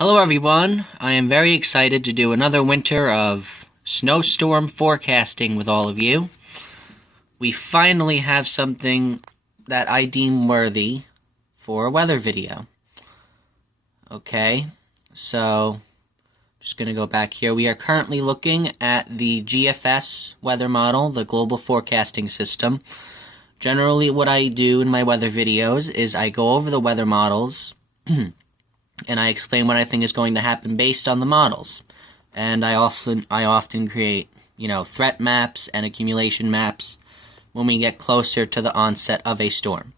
Hello everyone, I am very excited to do another winter of snowstorm forecasting with all of you. We finally have something that I deem worthy for a weather video. Okay, so just going to go back here. We are currently looking at the GFS weather model, the Global Forecasting System. Generally what I do in my weather videos is I go over the weather models and I explain what I think is going to happen based on the models. And I often create, threat maps and accumulation maps when we get closer to the onset of a storm.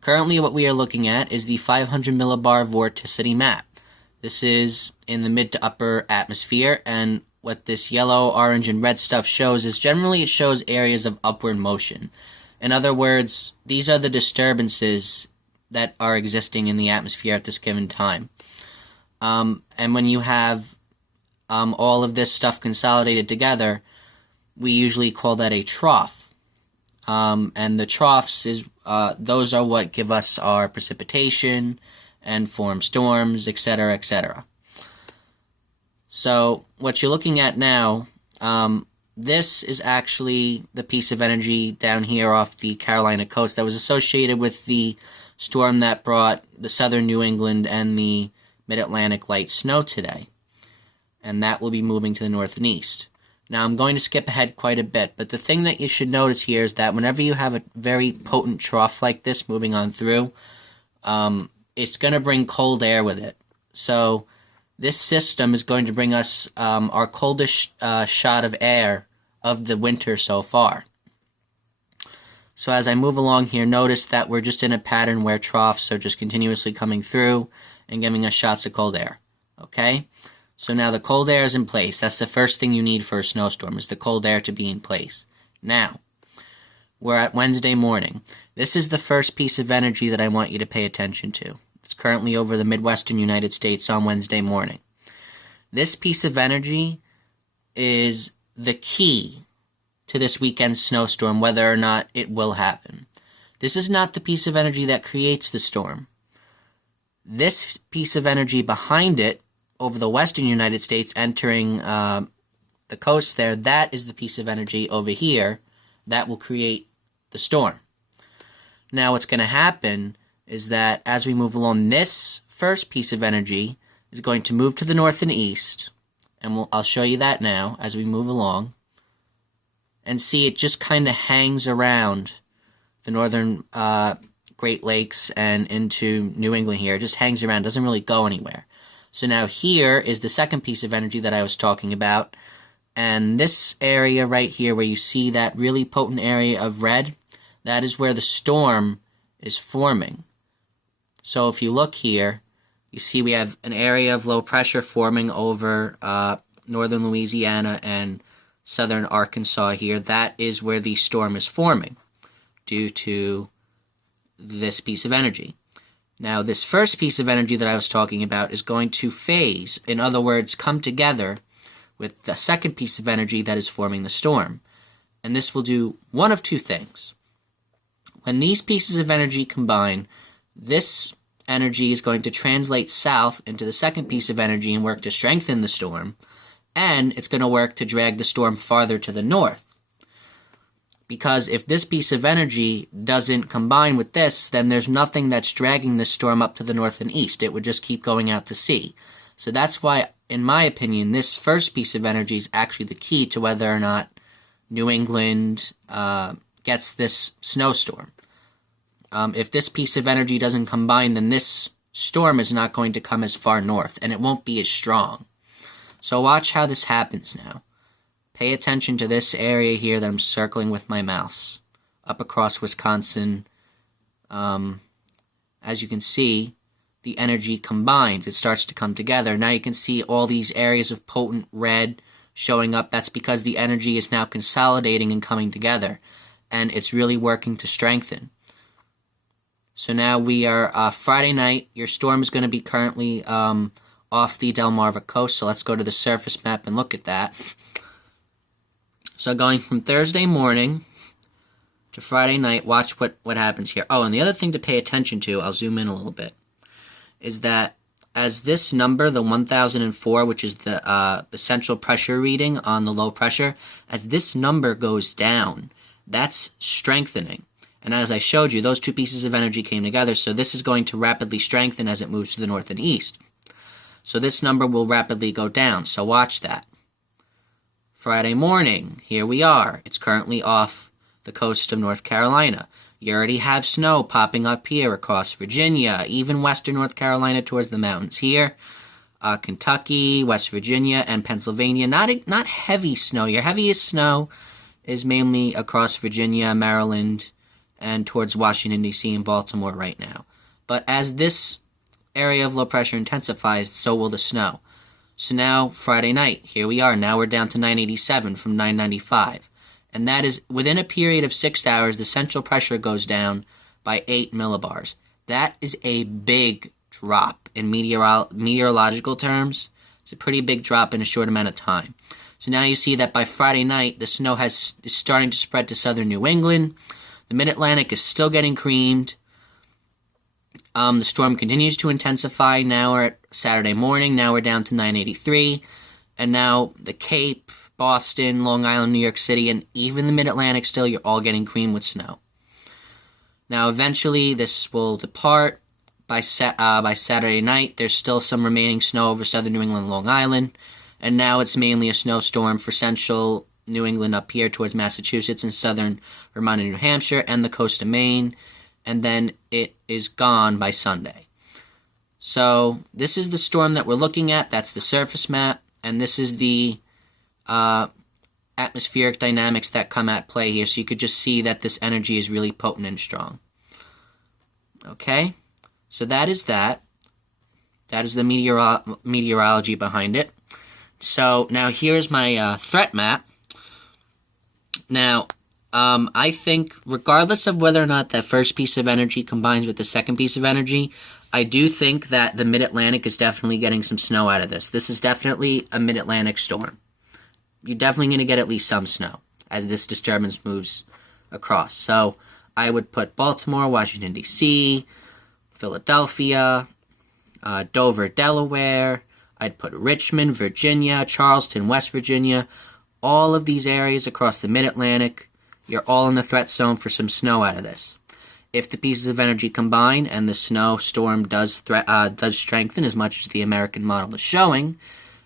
Currently what we are looking at is the 500 millibar vorticity map. This is in the mid to upper atmosphere, and what this yellow, orange, and red stuff shows is generally it shows areas of upward motion. In other words, these are the disturbances that are existing in the atmosphere at this given time. And when you have all of this stuff consolidated together, we usually call that a trough. And the troughs, those are what give us our precipitation and form storms, etc., etc. So what you're looking at now, this is actually the piece of energy down here off the Carolina coast that was associated with the storm that brought the southern New England and the mid-Atlantic light snow today. And that will be moving to the north and east. Now I'm going to skip ahead quite a bit, but the thing that you should notice here is that whenever you have a very potent trough like this moving on through, it's going to bring cold air with it. So this system is going to bring us our coldest shot of air of the winter so far. So as I move along here, notice that we're just in a pattern where troughs are just continuously coming through and giving us shots of cold air. Okay? So now the cold air is in place. That's the first thing you need for a snowstorm, is the cold air to be in place. Now, we're at Wednesday morning. This is the first piece of energy that I want you to pay attention to. It's currently over the Midwestern United States on Wednesday morning. This piece of energy is the key to this weekend's snowstorm, whether or not it will happen. This is not the piece of energy that creates the storm. This piece of energy behind it, over the western United States entering the coast there, that is the piece of energy over here that will create the storm. Now what's going to happen is that as we move along, this first piece of energy is going to move to the north and east, and I'll show you that now as we move along. And see, it just kind of hangs around the northern Great Lakes and into New England here. It just hangs around, doesn't really go anywhere. So now here is the second piece of energy that I was talking about. And this area right here where you see that really potent area of red, that is where the storm is forming. So if you look here, you see we have an area of low pressure forming over northern Louisiana and southern Arkansas here. That is where the storm is forming due to this piece of energy. Now this first piece of energy that I was talking about is going to phase, in other words, come together with the second piece of energy that is forming the storm. And this will do one of two things. When these pieces of energy combine, this energy is going to translate south into the second piece of energy and work to strengthen the storm. And it's going to work to drag the storm farther to the north. Because if this piece of energy doesn't combine with this, then there's nothing that's dragging the storm up to the north and east. It would just keep going out to sea. So that's why, in my opinion, this first piece of energy is actually the key to whether or not New England gets this snowstorm. If this piece of energy doesn't combine, then this storm is not going to come as far north, and it won't be as strong. So watch how this happens now. Pay attention to this area here that I'm circling with my mouse. Up across Wisconsin, as you can see, the energy combines. It starts to come together. Now you can see all these areas of potent red showing up. That's because the energy is now consolidating and coming together. And it's really working to strengthen. So now we are Friday night. Your storm is going to be currently off the Delmarva coast, so let's go to the surface map and look at that. So going from Thursday morning to Friday night, watch what happens here. Oh, and the other thing to pay attention to, I'll zoom in a little bit, is that as this number, the 1004, which is the central pressure reading on the low pressure, as this number goes down, that's strengthening. And as I showed you, those two pieces of energy came together, so this is going to rapidly strengthen as it moves to the north and east. So this number will rapidly go down, so watch that. Friday morning, here we are. It's currently off the coast of North Carolina. You already have snow popping up here across Virginia, even western North Carolina towards the mountains here. Kentucky, West Virginia, and Pennsylvania. Not heavy snow. Your heaviest snow is mainly across Virginia, Maryland, and towards Washington, D.C. and Baltimore right now. But as this area of low pressure intensifies, so will the snow. So now, Friday night, here we are. Now we're down to 987 from 995. And that is, within a period of 6 hours, the central pressure goes down by 8 millibars. That is a big drop in meteorological terms. It's a pretty big drop in a short amount of time. So now you see that by Friday night, the snow is starting to spread to southern New England. The Mid-Atlantic is still getting creamed. The storm continues to intensify. Now we're at Saturday morning. Now we're down to 983. And now the Cape, Boston, Long Island, New York City, and even the Mid-Atlantic still, you're all getting creamed with snow. Now, eventually, this will depart. By Saturday night, there's still some remaining snow over southern New England and Long Island, and now it's mainly a snowstorm for central New England up here towards Massachusetts and southern Vermont and New Hampshire and the coast of Maine, and then it is gone by Sunday. So, this is the storm that we're looking at. That's the surface map, and this is the atmospheric dynamics that come at play here, so you could just see that this energy is really potent and strong. Okay, so that is that. That is the meteorology behind it. So now here's my threat map. Now, I think regardless of whether or not that first piece of energy combines with the second piece of energy, I do think that the Mid-Atlantic is definitely getting some snow out of this. This is definitely a Mid-Atlantic storm. You're definitely going to get at least some snow as this disturbance moves across. So I would put Baltimore, Washington, D.C., Philadelphia, Dover, Delaware. I'd put Richmond, Virginia, Charleston, West Virginia. All of these areas across the Mid-Atlantic, you're all in the threat zone for some snow out of this. If the pieces of energy combine and the snowstorm does strengthen as much as the American model is showing,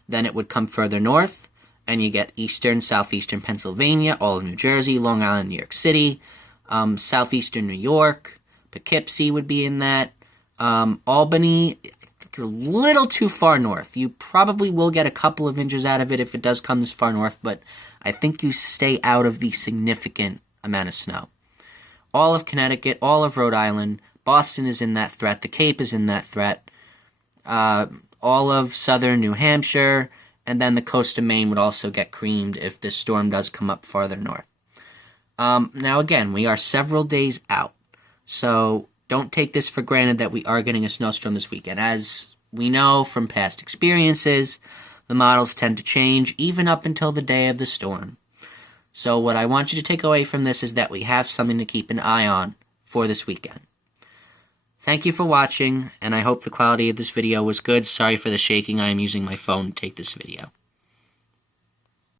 then it would come further north, and you get eastern, southeastern Pennsylvania, all of New Jersey, Long Island, New York City, southeastern New York, Poughkeepsie would be in that, Albany. I think you're a little too far north. You probably will get a couple of inches out of it if it does come this far north, but I think you stay out of the significant amount of snow. All of Connecticut, all of Rhode Island, Boston is in that threat, the Cape is in that threat, all of southern New Hampshire, and then the coast of Maine would also get creamed if this storm does come up farther north. Now again, we are several days out, so don't take this for granted that we are getting a snowstorm this weekend. As we know from past experiences, the models tend to change even up until the day of the storm. So what I want you to take away from this is that we have something to keep an eye on for this weekend. Thank you for watching, and I hope the quality of this video was good. Sorry for the shaking. I am using my phone to take this video.